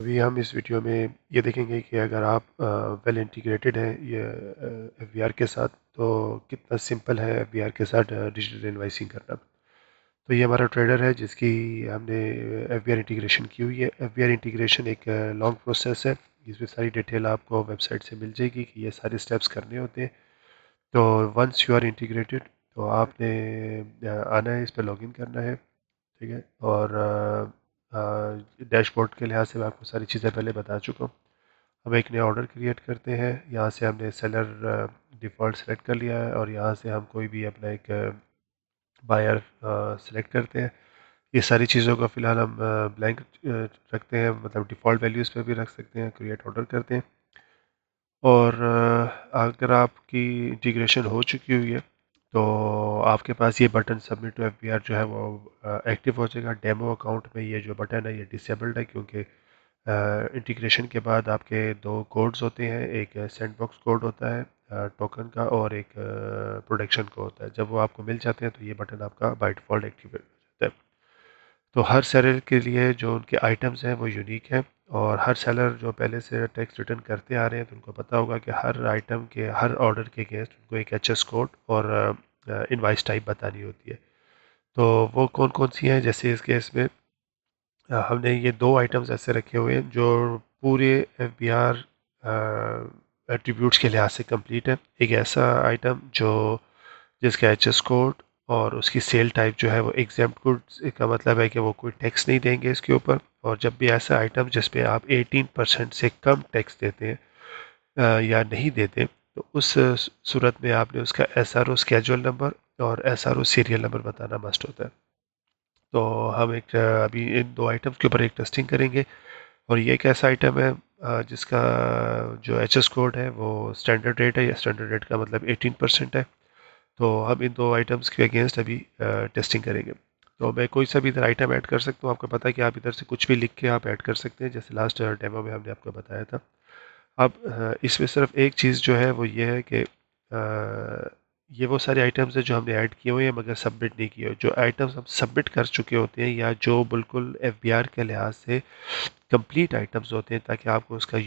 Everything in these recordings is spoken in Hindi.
अभी हम इस वीडियो में ये देखेंगे कि अगर आप वेल इंटीग्रेटेड हैं ये एफ के साथ तो कितना सिंपल है एफ के साथ डिजिटल इनवाइसिंग करना। तो ये हमारा ट्रेडर है जिसकी हमने एफ इंटीग्रेशन की हुई है। एफ इंटीग्रेशन एक लॉन्ग प्रोसेस है जिसमें सारी डिटेल आपको वेबसाइट से मिल जाएगी कि ये सारे स्टेप्स करने होते हैं। तो वंस यू आर इंटीग्रेटेड तो आपने आना है, इस पर लॉगिन करना है। ठीक है। और डैशबोर्ड के लिहाज से मैं आपको सारी चीज़ें पहले बता चुका हूँ। हम एक नया ऑर्डर क्रिएट करते हैं। यहाँ से हमने सेलर डिफ़ॉल्ट सेलेक्ट कर लिया है और यहाँ से हम कोई भी अपना एक बायर सेलेक्ट करते हैं। ये सारी चीज़ों का फ़िलहाल हम ब्लैंक रखते हैं, मतलब डिफ़ॉल्ट वैल्यूज़ पे भी रख सकते हैं। क्रिएट ऑर्डर करते हैं और अगर आपकी इंटीग्रेशन हो चुकी हुई है तो आपके पास ये बटन सबमिट टू एफ जो है वो एक्टिव हो जाएगा। डेमो अकाउंट में ये जो बटन है ये डिसेबल्ड है क्योंकि इंटीग्रेशन के बाद आपके दो कोड्स होते हैं, एक सैंडबॉक्स कोड होता है टोकन का और एक प्रोडक्शन का होता है। जब वो आपको मिल जाते हैं तो ये बटन आपका बाय डिफ़ॉल्ट एक्टिवेट हो जाता है। तो हर सेलर के लिए जो उनके आइटम्स हैं वो यूनिक हैं और हर सेलर जो पहले से टैक्स रिटर्न करते आ रहे हैं तो उनको पता होगा कि हर आइटम के हर ऑर्डर के अगेंस्ट उनको एक एच कोड और इनवाइस टाइप बतानी होती है। तो वो कौन कौन सी हैं, जैसे इस केस में हमने ये दो आइटम्स ऐसे रखे हुए हैं जो पूरे एफ बी आर एट्रीब्यूट्स के लिहाज से कंप्लीट है। एक ऐसा आइटम जो जिसका एच एस कोड और उसकी सेल टाइप जो है वो एग्जाम्प्ट गुड्स का मतलब है कि वो कोई टैक्स नहीं देंगे इसके ऊपर। और जब भी ऐसा आइटम जिसपे आप 18% से कम टैक्स देते हैं या नहीं देते तो उस सूरत में आपने उसका S R O schedule number और S R O serial number बताना मस्ट होता है। तो हम एक अभी इन दो आइटम्स के ऊपर एक टेस्टिंग करेंगे। और ये एक ऐसा आइटम है जिसका जो एच एस कोड है वो स्टैंडर्ड रेट है, या स्टैंडर्ड रेट का मतलब 18% है। तो हम इन दो आइटम्स के अगेंस्ट अभी टेस्टिंग करेंगे। तो मैं कोई सा भी इधर आइटम ऐड कर सकता हूँ। आपको पता है कि आप इधर से कुछ भी लिख के आप ऐड कर सकते हैं, जैसे लास्ट डेमो में हमने आपको बताया था। अब इसमें सिर्फ एक चीज़ जो है वो ये है कि ये वो सारे आइटम्स हैं जो हमने ऐड किए हुए हैं मगर सबमिट नहीं किए हुए। जो आइटम्स हम सबमिट कर चुके होते हैं या जो बिल्कुल एफ के लिहाज से कंप्लीट आइटम्स होते हैं ताकि आपको उसका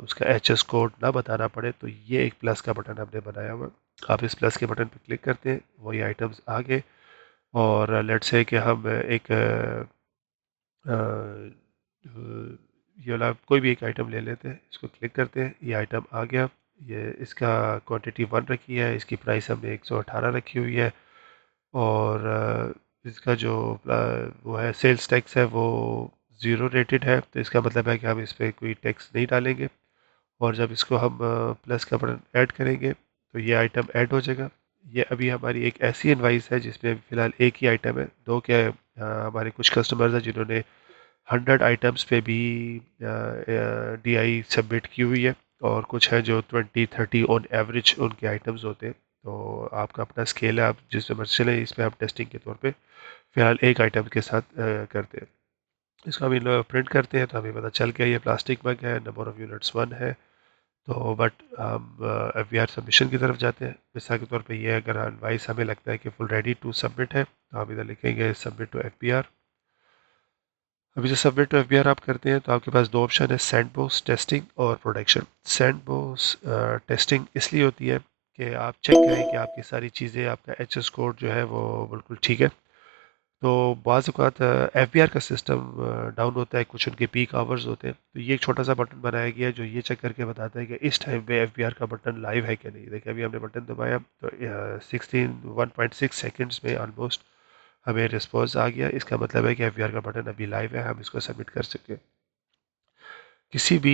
उसका एच कोड ना बताना पड़े, तो ये एक प्लस का बटन हमने बनाया हुआ है। आप इस प्लस के बटन पर क्लिक करते हैं, वही आइटम्स आ गए। और लेट्स से कि हम एक ये वाला कोई भी एक आइटम ले लेते हैं, इसको क्लिक करते हैं, ये आइटम आ गया। ये इसका क्वांटिटी 1 रखी है, इसकी प्राइस हमने 118 रखी हुई है। और इसका जो वो है सेल्स टैक्स है वो ज़ीरो रेटेड है, तो इसका मतलब है कि हम इस पर कोई टैक्स नहीं डालेंगे। और जब इसको हम प्लस का बटन ऐड करेंगे तो ये आइटम ऐड हो जाएगा। ये अभी हमारी एक ऐसी इनवाइस है जिसमें फ़िलहाल एक ही आइटम है। दो क्या हमारे कुछ कस्टमर्स हैं जिन्होंने 100 आइटम्स पे भी डी आई सबमिट की हुई है और कुछ है जो 20-30 ऑन एवरेज उनके आइटम्स होते हैं। तो आपका अपना स्केल है, आप जिस नंबर से चले इस पर आप टेस्टिंग के तौर पे फ़िलहाल एक आइटम के साथ करते हैं। इसको हम प्रिंट करते हैं तो हमें पता चल गया ये प्लास्टिक मग है, नंबर ऑफ़ यूनिट्स 1 है। तो बट हम एफ बी आर सबमिशन की तरफ जाते हैं। मिसाल के तौर पे ये अगर इनवाइस हमें लगता है कि फुल रेडी टू सबमिट है तो हम इधर लिखेंगे submit to F B R. अभी जो submit to F B R आप करते हैं तो आपके पास दो ऑप्शन है, सैंडबॉक्स टेस्टिंग और प्रोडक्शन। सैंडबॉक्स टेस्टिंग इसलिए होती है कि आप चेक करें कि आपकी सारी चीज़ें, आपका एच एस कोड जो है वो बिल्कुल ठीक है। तो बाज़ औक़ात एफ बी आर का सिस्टम डाउन होता है, कुछ उनके पीक आवर्स होते हैं, तो ये एक छोटा सा बटन बनाया गया है जो ये चेक करके बताता है कि इस टाइम पे एफ बी आर का बटन लाइव है कि नहीं। देखिए अभी हमने बटन दबाया तो 1.6 में ऑलमोस्ट हमें रिस्पॉन्स आ गया। इसका मतलब है कि एफ बी आर का बटन अभी लाइव है, हम इसको सबमिट कर सकते हैं। किसी भी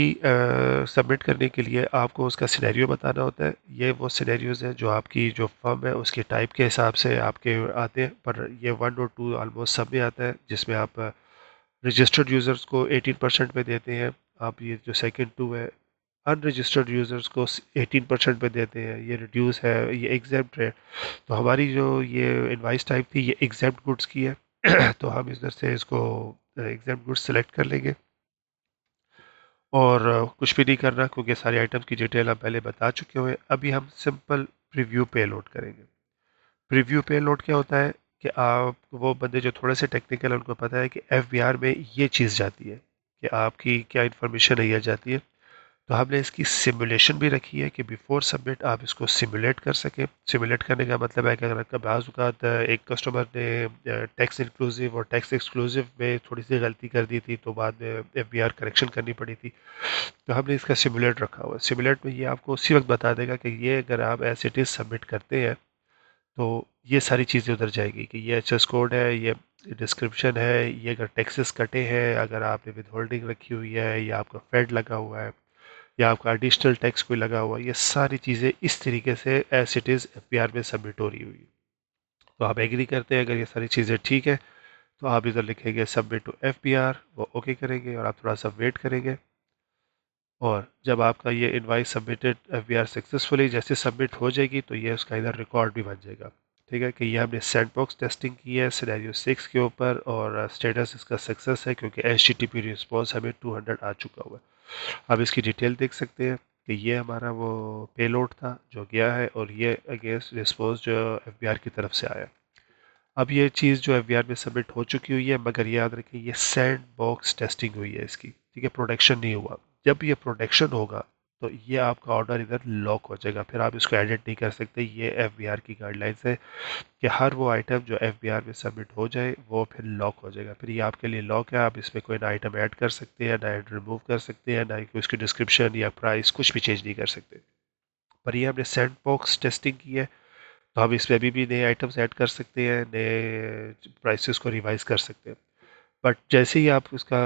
सबमिट करने के लिए आपको उसका सिनेरियो बताना होता है। ये वो सिनेरियोज़ हैं जो आपकी जो फर्म है उसके टाइप के हिसाब से आपके आते हैं, पर ये 1 और 2 ऑलमोस्ट सब में आता है, जिसमें आप रजिस्टर्ड यूज़र्स को 18% पे देते हैं। आप ये जो सेकंड 2 है, अनरजिस्टर्ड यूज़र्स को 18% पे देते हैं। ये रिड्यूस है, ये एग्जेम्प्ट है। तो हमारी जो ये इनवाइस टाइप थी ये एग्जेम्प्ट गुड्स की है। तो हम इधर से इसको एग्जेम्प्ट गुड्स सेलेक्ट कर लेंगे और कुछ भी नहीं करना क्योंकि सारे आइटम्स की डिटेल हम पहले बता चुके हुए हैं। अभी हम सिंपल प्रीव्यू पे लोड करेंगे। प्रीव्यू पे लोड क्या होता है कि आप वो बंदे जो थोड़े से टेक्निकल है उनको पता है कि एफ में ये चीज़ जाती है कि आपकी क्या इन्फॉर्मेशन है जाती है। तो हमने इसकी सिमुलेशन भी रखी है कि बिफोर सबमिट आप इसको सिमुलेट कर सकें। सिमुलेट करने का मतलब है कि अगर बाज़ औक़ात एक कस्टमर ने टैक्स इंक्लूसिव और टैक्स एक्सक्लूसिव में थोड़ी सी गलती कर दी थी, तो बाद में एफबीआर करेक्शन करनी पड़ी थी। तो हमने इसका सिमुलेट रखा हुआ है। सिमुलेट में ये आपको उसी वक्त बता देगा कि ये अगर आप एज इट इज़ सबमिट करते हैं तो ये सारी चीज़ें उधर जाएगी कि ये एचएस कोड है, ये डिस्क्रिप्शन है, ये अगर टैक्सेस कटे हैं, अगर आपने विद होल्डिंग रखी हुई है, या आपका फेड लगा हुआ है, या आपका एडिशनल टैक्स कोई लगा हुआ है, ये सारी चीज़ें इस तरीके से एज इट इज़ एफबीआर में सबमिट हो रही हुई है। तो आप एग्री करते हैं, अगर ये सारी चीज़ें ठीक है तो आप इधर लिखेंगे सबमिट टू एफबीआर, वो ओके करेंगे और आप थोड़ा सा वेट करेंगे। और जब आपका ये इनवाइस सबमिटेड एफबीआर सक्सेसफुली जैसे सबमिट हो जाएगी तो ये उसका इधर रिकॉर्ड भी बन जाएगा। ठीक है कि ये हमने सैंडबॉक्स टेस्टिंग की है सिनेरियो 6 के ऊपर, और स्टेटस इसका सक्सेस है क्योंकि एचटीटीपी रिस्पॉन्स हमें 200 आ चुका हुआ है। आप इसकी डिटेल देख सकते हैं कि ये हमारा वो पेलोड था जो गया है, और ये अगेंस्ट रिस्पॉन्स जो एफबीआर की तरफ से आया। अब ये चीज़ जो एफबीआर में सबमिट हो चुकी हुई है, मगर ये याद रखिए ये सैंड बॉक्स टेस्टिंग हुई है इसकी, ठीक है, प्रोडक्शन नहीं हुआ। जब ये प्रोडक्शन होगा तो ये आपका ऑर्डर इधर लॉक हो जाएगा, फिर आप इसको एडिट नहीं कर सकते। ये एफबीआर की गाइडलाइंस है कि हर वो आइटम जो एफबीआर में सबमिट हो जाए वो फिर लॉक हो जाएगा, फिर ये आपके लिए लॉक है। आप इसमें कोई ना आइटम ऐड कर सकते हैं, ना रिमूव कर सकते हैं, ना ही उसकी डिस्क्रिप्शन या प्राइस कुछ भी चेंज नहीं कर सकते। पर ये हमने सैंड बॉक्स टेस्टिंग की है, तो हम इसमें अभी भी नए आइटम्स ऐड कर सकते हैं, नए प्राइसेस को रिवाइज कर सकते हैं। बट जैसे ही आप उसका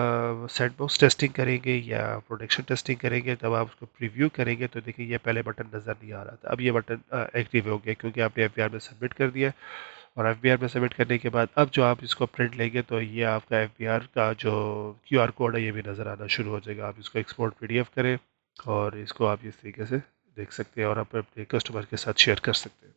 सैंडबॉक्स टेस्टिंग करेंगे या प्रोडक्शन टेस्टिंग करेंगे, तब आप उसको प्रीव्यू करेंगे तो देखिए ये पहले बटन नज़र नहीं आ रहा था, अब ये बटन एक्टिव हो गया क्योंकि आपने एफबीआर में सबमिट कर दिया। और एफबीआर में सबमिट करने के बाद अब जो आप इसको प्रिंट लेंगे तो ये आपका एफबीआर का जो क्यूआर कोड है ये भी नज़र आना शुरू हो जाएगा। आप इसको एक्सपोर्ट पीडीएफ करें और इसको आप इस तरीके से देख सकते हैं और आप अपने कस्टमर के साथ शेयर कर सकते हैं।